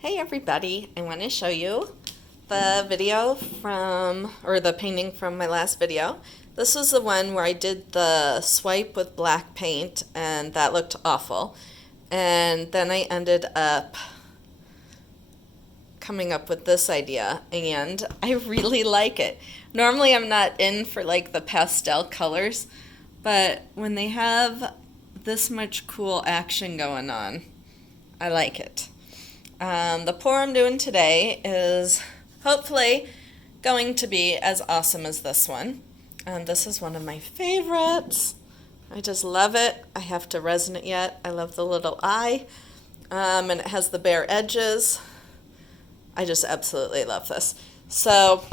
Hey everybody, I want to show you the video or the painting from my last video. This was the one where I did the swipe with black paint and that looked awful. And then I ended up coming up with this idea and I really like it. Normally I'm not in for like the pastel colors, but when they have this much cool action going on, I like it. The pour I'm doing today is hopefully going to be as awesome as this one. And this is one of my favorites. I just love it. I have to resin it yet. I love the little eye. And it has the bare edges. I just absolutely love this. So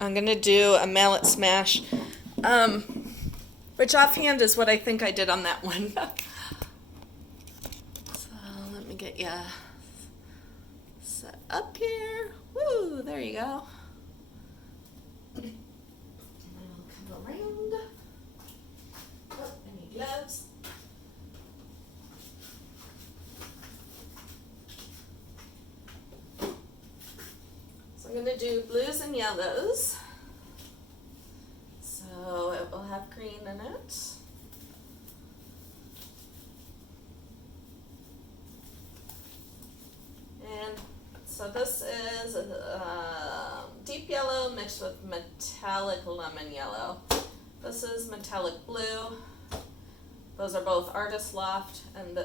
I'm going to do a mallet smash, which offhand is what I think I did on that one. So let me get you set up here. Woo, there you go. And I'll come around. Oh, I need gloves. So I'm going to do blues and yellows. So it will have green in it. And so this is deep yellow mixed with metallic lemon yellow. This is metallic blue. Those are both Artist Loft and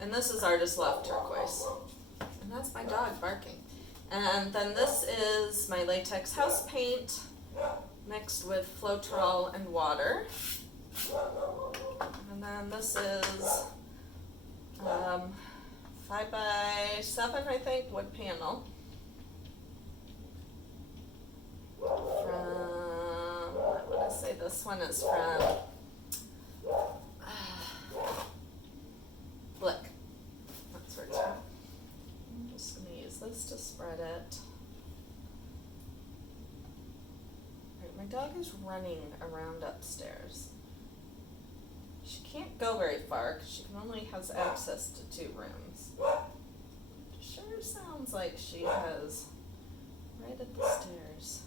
and this is Artist Loft turquoise. And that's my dog barking. And then this is my latex house paint mixed with Floetrol and water. And then this is 5x7, I think, wood panel. I want to say this one is from Blick. That's where it's from. I'm just going to use this to spread it. Right, my dog is running around upstairs. She can't go very far because she only has access to 2 rooms. It sure sounds like she has right at the stairs.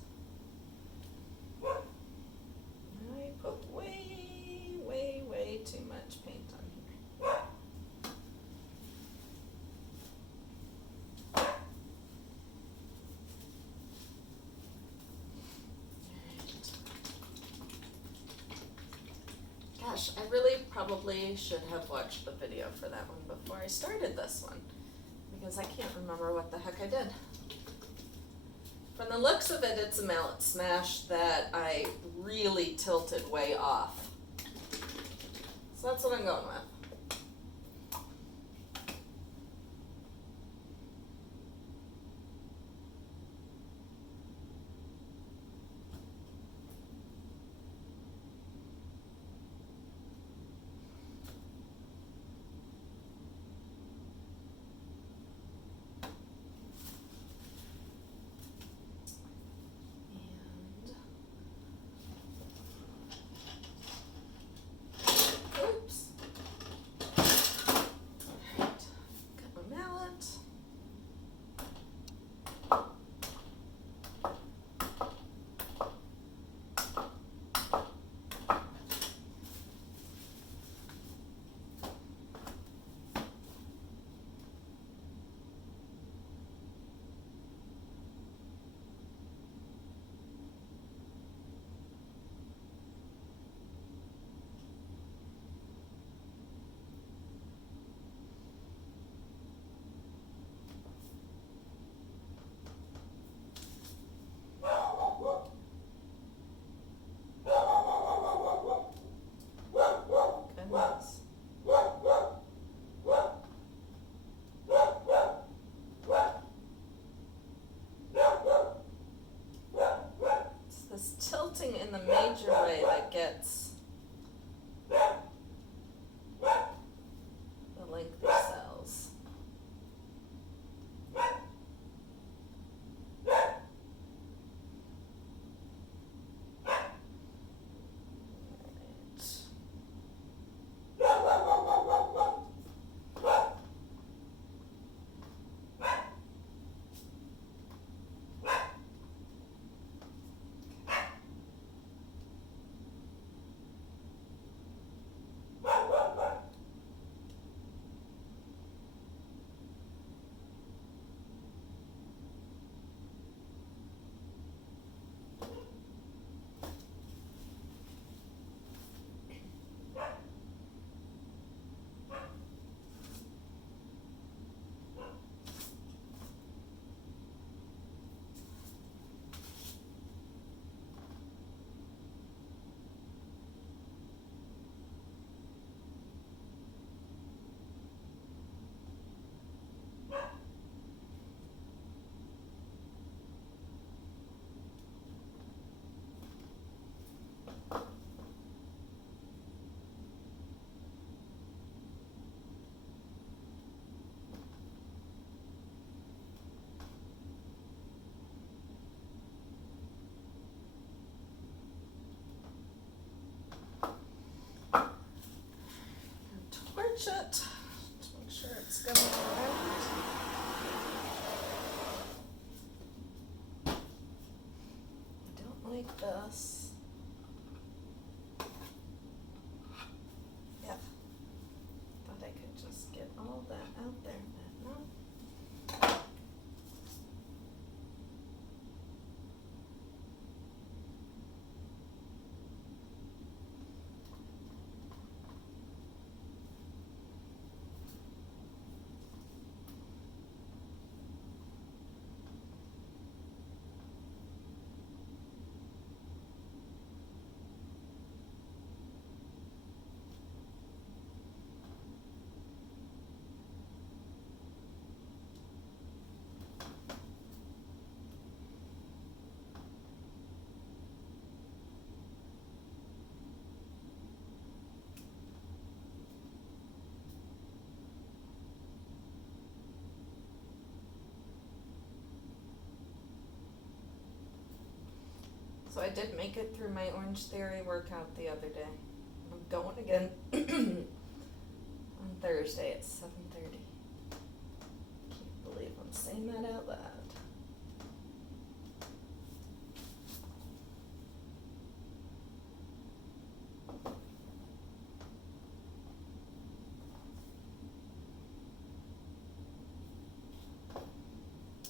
I put way too much paint on here. Gosh, I really probably should have watched the video for that one before I started this one, because I can't remember what the heck I did. From the looks of it, it's a mallet smash that I really tilted way off. So that's what I'm going with. Oops. pinch it to make sure it's going around. I don't like this. Yep. Thought I could just get all that out there, but no. So I did make it through my Orange Theory workout the other day. I'm going again on Thursday at 7:30. Can't believe I'm saying that out loud.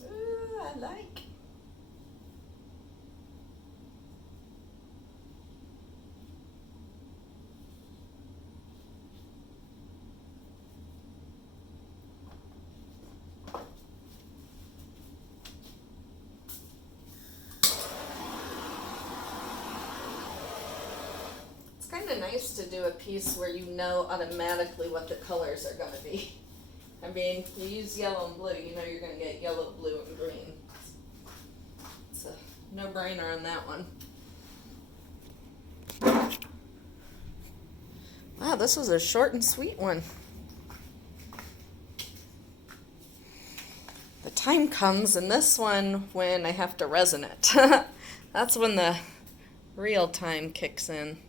Ooh, I like. It's kind of nice to do a piece where you know automatically what the colors are going to be. I mean, you use yellow and blue, you know you're going to get yellow, blue, and green. It's a no-brainer on that one. Wow, this was a short and sweet one. The time comes in this one when I have to resin it. That's when the real time kicks in.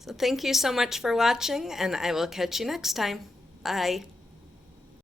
So thank you so much for watching, and I will catch you next time. Bye.